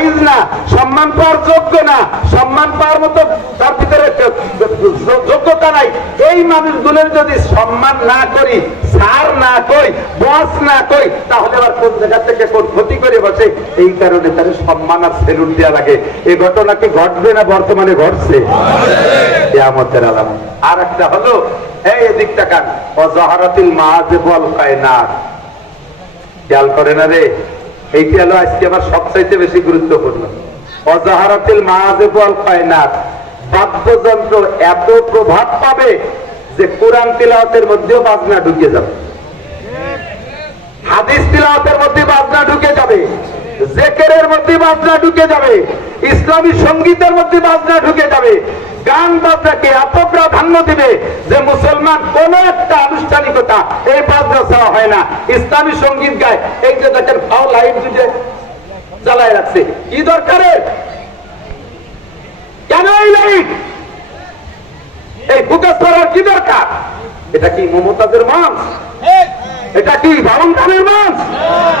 জাইজ না, সম্মান পাওয়ার যোগ্য না, সম্মান পাওয়ার মতো তার ভিতরে যোগ্যতা নাই। এই মানুষগুলোর যদি সম্মান না করি সার না করি, বস না করি, তাহলে আবার কোন জায়গা থেকে কোন ক্ষতি করে বসে? এই কারণে তার সম্মান আর সেলুট দেওয়া লাগে। এই ঘটনা কি ঘটবে না বর্তমানে ঘটছে? কেয়ামতের আলামত। আর একটা হলো, এই এদিক তাকান অজহারাতিল মাহাজেবল কায়নাত। খেয়াল করে না রে? এইটি হলো আজকে আমার সবচাইতে বেশি গুরুত্বপূর্ণ। অজাহারাতিল মাহাজেবল কায়নাত, বাদ্যযন্ত্র এত প্রভাব পাবে যে কোরআন তিলাওয়াতের মধ্যেও বাজনা ঢুকে যাবে। হাদিস তিলাওয়াতের মধ্যে বাজনা ঢুকে যাবে। জেকেরের মধ্যে বাজনা ঢুকে যাবে। ইসলামী সঙ্গীতের মধ্যে বাজনা ঢুকে যাবে। গান বাজনাকে এত প্রাধান্য দিবে যে মুসলমান কোন একটা আনুষ্ঠানিকতা এই বাজনা ছাড়া হয় না। ইসলামী সংগীত গায়, এই যে দেখেন ফাও লাইট যে জ্বালায় রাখছে, কি দরকারে? কেন এই লাইট? এই ফুকাস করার কি দরকার? এটা কি মমতাজের মাংস? এটা কি বাবন খানের মাছ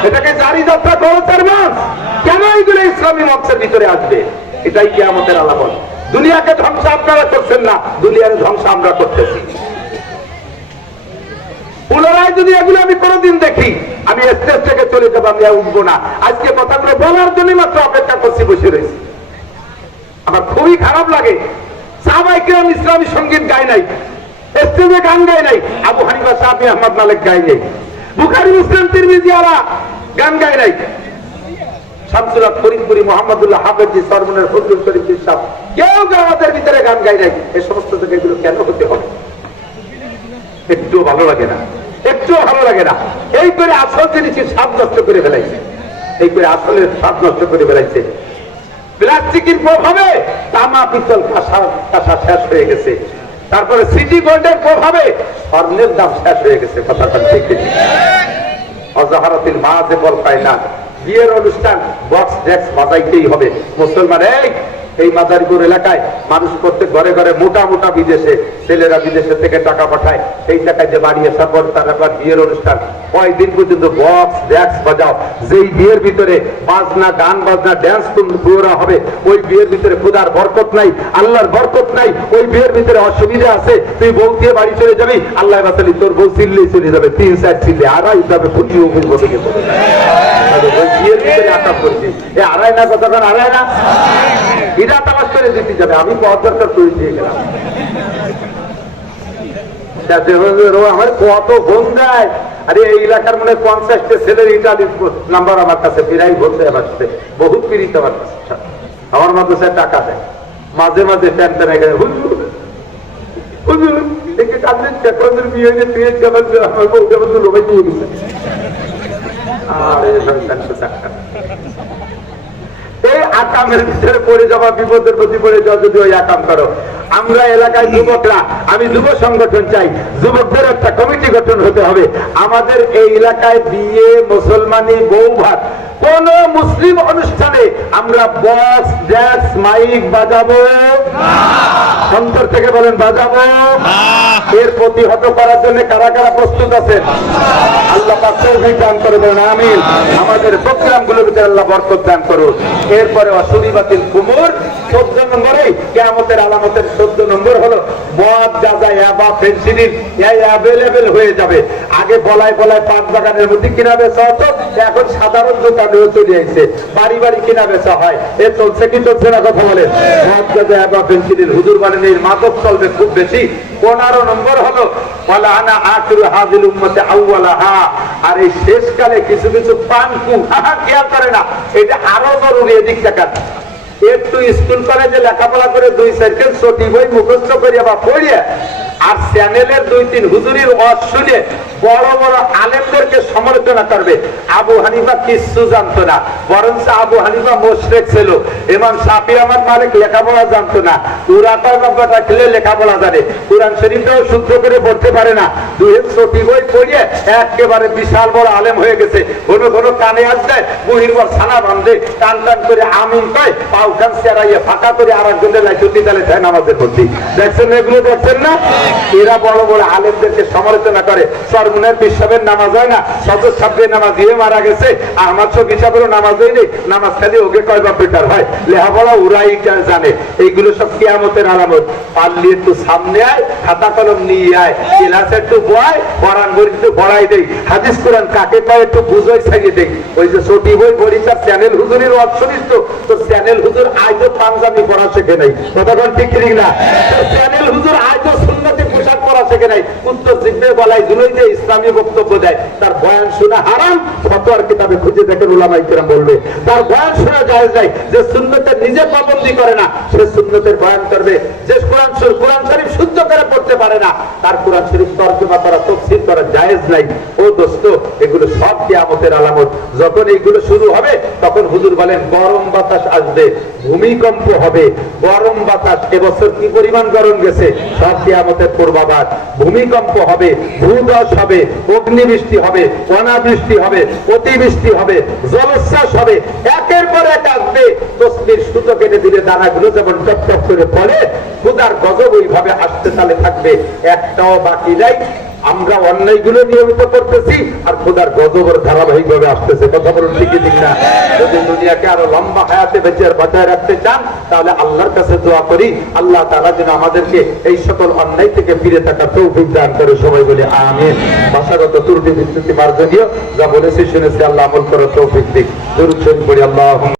এটাকে জারি যাত্রা খরচের মাছ কেন ইসলামী মঞ্চের ভিতরে আসবে। এটাই কি আমাদের আলাপন দুনিয়াকে ধ্বংস আপনারা করছেন না, দুনিয়ার ধ্বংস আমরা করতেছি। পুনরায় যদি এগুলো আমি কোনোদিন দেখি, আমি স্টেজ থেকে চলে যাব, আমি উঠবো না। আজকে কথাগুলো বলার জন্য মাত্র অপেক্ষা করছি, বসে রয়েছি। আমার খুবই খারাপ লাগে। সাহাবাই কিরাম ইসলামী সংগীত গায় নাই, স্টেজে গান গায় নাই, আবু হানিফা সাহাবি আহমদ মালিক গায় নাই। বুখারি, মুসলিম, তিরমিজিয়ারা গান গায় নাই। শামসুল্লাহ ফরিদপুরি মোহাম্মদুল্লাহ হাফেজি সরমনের সাহ কেউ আমাদের ভিতরে গান গায় নাই। এই সমস্ত কেন হতে হবে? একটু ভালো লাগে না। একটু ভালো লাগে না। এই করে আসল জিনিসের স্বাদ নষ্ট করে ফেলাইছে। এই করে আসলের স্বাদ নষ্ট করে ফেলাইছে। প্লাস্টিকের প্রভাবে তামা, পিতল, কাঁসা কাঁসা শেষ হয়ে গেছে। তারপরে সিটি গোল্ডের প্রভাবে স্বর্ণের দাম শেষ হয়ে গেছে। কথাটা ঠিক অজাহারাতিল মাঝে বল পায় না। বিয়ের অনুষ্ঠান বক্স ড্রেস বাজাইতেই হবে। মুসলমান এই এই মাদারীপুর এলাকায় মানুষ প্রত্যেক ঘরে ঘরে মোটা মোটা বিদেশে ছেলেরা বিদেশে থেকে টাকা পাঠায়। সেই টাকায় যে বাড়ি আসার পর তারা আবার বিয়ের অনুষ্ঠান। কয়দিন পর্যন্ত বক্স ড্যাক্স বাজাও। যেই বিয়ের ভিতরে বাজনা, গান বাজনা ড্যান্স পুরোরা হবে, ওই বিয়ের ভিতরে খুদার বরকত নাই, আল্লাহর বরকত নাই, ওই বিয়ের ভিতরে অসুবিধা আছে, তুই বউ দিয়ে বাড়ি চলে যাবি, আল্লাহ বাতালি তোর বউ চিল্লেই চলে যাবে, তিন চার চিল্লে আড়াই যাবে ফুটি উকিল বসে গেছে আড়াই না, কথা আড়াই না। হীরা তালাশ করে দিতে যাবে, আমি পথ দরকার করে দিয়ে গেলাম। আমার কত দেয়। আরে এই এলাকার মনে পঞ্চাশটা ছেলের ইটালি নাম্বার আমার কাছে ফিরাই বলছে আমার কাছে বহুত পীড়িত আমার কাছে আমার টাকা দেয়। মাঝে মাঝে প্যান প্যান এখানে হুজুর হুজুর বিয়ে দিয়ে আকামের ভিতরে পড়ে যাওয়া, বিপদের প্রতি পড়ে যাওয়া যদি ওই আকাম করো। আমরা এলাকায় যুবকরা, আমি যুব সংগঠন চাই, যুবকদের একটা কমিটি গঠন হতে হবে। আমাদের এই এলাকায় বিয়ে মুসলমানি বউ ভাত কোন মুসলিম অনুষ্ঠানে আমরা বক্স ড্যাক্স মাইক বাজাবো? অন্তর থেকে বলেন বাজাবো? এর প্রতিহত করার জন্য কারা কারা প্রস্তুত আছেন? আল্লাহ। দান করবেন আমিন। আমাদের প্রোগ্রামগুলোর ভিতরে আল্লাহ বরকত দান করুন। এরপরে অসুরি বাতিল কুমোর চোদ্দ নম্বরে কেমতের আলামতের মদ অ্যাভেলেবেল হয়ে যাবে। আগে বলায় বলায় পাঁচ বাগানের মধ্যে কিনা বেচা হতো, এখন সাধারণ দোকানেও চলে আসছে বাড়ি বাড়ি কিনা বেচা হয়। এ চলছে কি চলছে না কথা মদ হুজুর মাদক চলবে খুব বেশি। পনেরো নম্বর হলো আর এই শেষকালে কিছু কিছু পানকু খেয়াল করে না। এটা আরও জরুরি এদিক দেখার একটু স্কুল কলেজে লেখাপড়া করে দুই সাইকেল ছটি বই মুখস্থ করিয়া বা পড়িয়া আর চ্যানেলের দুই তিন হুজুরির ওয়াজ শুনে বড় বড় আলেমদেরকে সমালোচনা করবে। আবু হানিফা কিচ্ছু জানতো না। বরঞ্চ আবু হানিফা মোশরেক ছিল। ইমাম সাফি আমার মালিক লেখাপড়া জানতো না। উরাটার ব্যাপারটা খেলে লেখাপড়া জানে। কোরআন শরীফটাও শুদ্ধ করে পড়তে পারে না। দুই ছটি বই পড়িয়ে একেবারে বিশাল বড় আলেম হয়ে গেছে। কোনো কোনো কানে আসবে, বুহির পর ছানা বান্ধে টান টান করে আমিন কয় পাউখান এড়াইয়ে ফাঁকা করে আর একজনের নামাজের মধ্যে দেখছেন এগুলো দেখছেন না? এরা বড় বড় আলেমদেরকে সমালোচনা করে। সরমুনের বিশ্বাবের নামাজ হয় না? নামাজ দিয়ে মারা গেছে। আমার চোখ হিসাবেরও নামাজ নামাজ খালি ওকে বেটার হয় লেহাপড়া জানে? এইগুলো সব কিয়ামতের আলামত। পারলি একটু সামনে আয়, খাতা কলম নিয়ে আয়। ক্লাসে একটু বয়, পড়ান বই একটু পড়াই দেই। হাদিস কোরআন কাকে কয় একটু বুঝোই ছাড়িয়ে দেই। ওই যে ছোটি বই পরিচার চ্যানেল হুজুরের অপশনিস তো? তো চ্যানেল হুজুর আজও পাঞ্জাবি পড়া শেখে নাই। কতক্ষণ ঠিক ঠিক না? চ্যানেল হুজুর আজও সুন্নতি পোশাক পরা শেখে নাই। উত্তর জিব্বে বলাই জুলই যে ইসলামী বক্তব্য দেয়, তার বয়ান শোনা হারাম, ফতোয়ার কিতাবে খুঁজে দেখেন উলামাই কিরাম বলবে। তার বয়ান শোনা যায় যায় যে সুন্নতের নিজে পাবন্দি করে না, সে সুন্নতের বয়ান করবে। যে কোরআন কোরআন শরীফ শুদ্ধ করে পড়তে পারে না, তার কোরআন শরীফ তর্জমা করা, তফসিল করা জায়েজ নাই। ও দোস্ত, এগুলো সব কিয়ামতের আলামত, যখন এইগুলো শুরু হবে, তখন হুজুর বলেন, গরম বাতাস আসবে, ভূমিকম্প হবে, গরম বাতাস, এবছর কি পরিমাণ গরম গেছে? সব কিয়ামতের পূর্বাভাস, ভূমিকম্প হবে ভূদস হবে, অগ্নিবৃষ্টি হবে, অনাবৃষ্টি হবে, অতিবৃষ্টি হবে, জলোচ্ছ্বাস হবে, একের পর এক আসবে, তসবির সুতো কেটে দিলে দানাগুলো যেমন টপ টপ করে পড়ে, খুদার গজব ওইভাবে আসতে তালে থাকবে, একটাও বাকি নাই। আমরা অন্যায়গুলো নিয়মিত করতেছি আর খোদার গজবর ধারাবাহিক ভাবে আসতেছে। কথা বলুন ঠিকই ঠিক না? যদি দুনিয়াকে আরও লম্বা হায়াতে বেঁচে আর বাঁচায় রাখতে চান, তাহলে আল্লাহর কাছে দোয়া করি। আল্লাহ তারা যেন আমাদেরকে এই সকল অন্যায় থেকে ফিরে থাকার তৌফিক দান করে। সবাই বলে, আমিন। ভাষাগত ত্রুটি বিস্তৃতি মার্জনীয়। যা বলেছি শুনেছি, আল্লাহ আমল করার তৌফিক দিক। দুরুদ শরীফ আল্লাহ